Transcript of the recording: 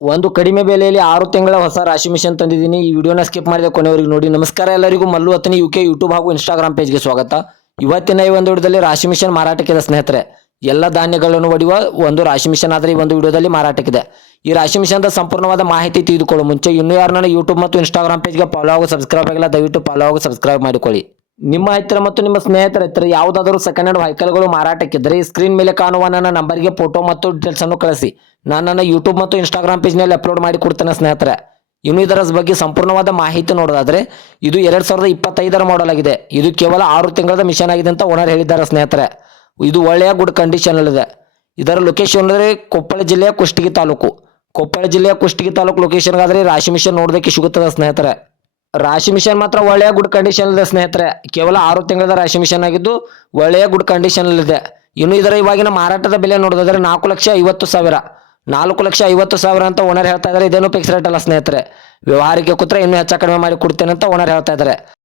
ಒಂದು ಕಡಿಮೆ ಬೆಲೆಯಲ್ಲಿ ಆರು ತಿಂಗಳ ಹೊಸ ರಾಶಿ ಮಿಷನ್ ತಂದಿದ್ದೀನಿ. ಈ ವಿಡಿಯೋನ ಸ್ಕಿಪ್ ಮಾಡಿದ ಕೊನೆವರೆಗೆ ನೋಡಿ. ನಮಸ್ಕಾರ ಎಲ್ಲರಿಗೂ. Mallu Athani U K YouTube ಹಾಗೂ ಇನ್ಸ್ಟಾಗ್ರಾಮ್ ಪೇಜ್ಗೆ ಸ್ವಾಗತ. ಇವತ್ತಿನ ಈ ಒಂದು ವಿಡಿಯೋದಲ್ಲಿ ರಾಶಿ ಮಿಷನ್ ಮಾರಾಟಕ್ಕಿದೆ ಸ್ನೇಹಿತರೆ. ಎಲ್ಲ ಧಾನ್ಯಗಳನ್ನು ಒಡೆಯುವ ಒಂದು ರಾಶಿ ಮಿಷನ್ ಆದರೆ ಈ ಒಂದು ವಿಡಿಯೋದಲ್ಲಿ ಮಾರಾಟಕ್ಕಿದೆ. ಈ ರಾಶಿ ಮಿಷನ್ದ ಸಂಪೂರ್ಣವಾದ ಮಾಹಿತಿ ತಿಳಿದುಕೊಳ್ಳೋ. ಮುಂಚೆ ಇನ್ನೂ ಯಾರು ನನ್ನ ಯೂಟ್ಯೂಬ್ ಮತ್ತು ಇನ್ಸ್ಟಾಗ್ರಾಮ್ ಪೇಜ್ಗೆ ಫಾಲೋ ಹಾಗೂ ಸಬ್ಸ್ಕ್ರೈಬ್ ಆಗಿಲ್ಲ, ದಯವಿಟ್ಟು ಫಾಲೋ ಹಾಗೂ ಸಬ್ಸ್ಕ್ರೈಬ್ ಮಾಡಿಕೊಳ್ಳಿ. ನಿಮ್ಮ ಹತ್ತಿರ ಮತ್ತು ನಿಮ್ಮ ಸ್ನೇಹಿತರ ಹತ್ತಿರ ಯಾವುದಾದರೂ ಸೆಕೆಂಡ್ ಹ್ಯಾಂಡ್ ವೆಹಿಕಲ್ಗಳು ಮಾರಾಟಕ್ಕಿದ್ದರೆ ಸ್ಕ್ರೀನ್ ಮೇಲೆ ಕಾಣುವ ನನ್ನ ನಂಬರ್ಗೆ ಫೋಟೋ ಮತ್ತು ಡೀಟೇಲ್ಸ್ ಅನ್ನು ಕಳಿಸಿ. ನಾನು ನನ್ನ ಯೂಟ್ಯೂಬ್ ಮತ್ತು ಇನ್ಸ್ಟಾಗ್ರಾಮ್ ಪೇಜ್ನಲ್ಲಿ ಅಪ್ಲೋಡ್ ಮಾಡಿ ಕೊಡ್ತೇನೆ ಸ್ನೇಹಿತರೆ. ಇನ್ನು ಇದರ ಬಗ್ಗೆ ಸಂಪೂರ್ಣವಾದ ಮಾಹಿತಿ ನೋಡೋದಾದ್ರೆ, ಇದು ಎರಡು ಸಾವಿರದ ಇಪ್ಪತ್ತೈದರ ಮಾಡಲ್ ಆಗಿದೆ. ಇದು ಕೇವಲ ಆರು ತಿಂಗಳ ಮಿಷನ್ ಆಗಿದೆ ಅಂತ ಓನರ್ ಹೇಳಿದ್ದಾರೆ ಸ್ನೇಹಿತರೆ. ಇದು ಒಳ್ಳೆಯ ಗುಡ್ ಕಂಡೀಷನ್ ಇದೆ ಇದರ ಲೊಕೇಶನ್ ಅಂದರೆ ಕೊಪ್ಪಳ ಜಿಲ್ಲೆಯ ಕುಷ್ಟಗಿ ತಾಲೂಕು. ಕೊಪ್ಪಳ ಜಿಲ್ಲೆಯ ಕುಷ್ಟಗಿ ತಾಲೂಕು ಲೊಕೇಶನ್ಗಾದರೆ ರಾಶಿ ಮಿಷನ್ ನೋಡೋದಕ್ಕೆ ಸಿಗುತ್ತದೆ ಸ್ನೇಹಿತರೆ. ರಾಶಿ ಮಿಷನ್ ಮಾತ್ರ ಒಳ್ಳೆಯ ಗುಡ್ ಕಂಡೀಷನ್ ಇದೆ ಸ್ನೇಹಿತರೆ. ಕೇವಲ ಆರು ತಿಂಗಳದ ರಾಶಿ ಮಿಷನ್ ಆಗಿದ್ದು ಒಳ್ಳೆಯ ಗುಡ್ ಕಂಡೀಷನ್ ಇದೆ ಇನ್ನು ಇದರ ಇವಾಗಿನ ಮಾರಾಟದ ಬೆಲೆ ನೋಡೋದಾದ್ರೆ ನಾಲ್ಕು ಲಕ್ಷ ಐವತ್ತು ಸಾವಿರ. ನಾಲ್ಕು ಲಕ್ಷ ಐವತ್ತು ಸಾವಿರ ಅಂತ ಓನರ್ ಹೇಳ್ತಾ ಇದ್ದಾರೆ. ಇದೇನು ಫಿಕ್ಸ್ ರೇಟ್ ಅಲ್ಲ ಸ್ನೇಹಿತರೆ. ವ್ಯವಹಾರಕ್ಕೆ ಕೂತ್ರೆ ಇನ್ನೂ ಹೆಚ್ಚು ಕಡಿಮೆ ಮಾಡಿ ಕೊಡ್ತೇನೆ ಅಂತ ಓನರ್ ಹೇಳ್ತಾ ಇದ್ದಾರೆ.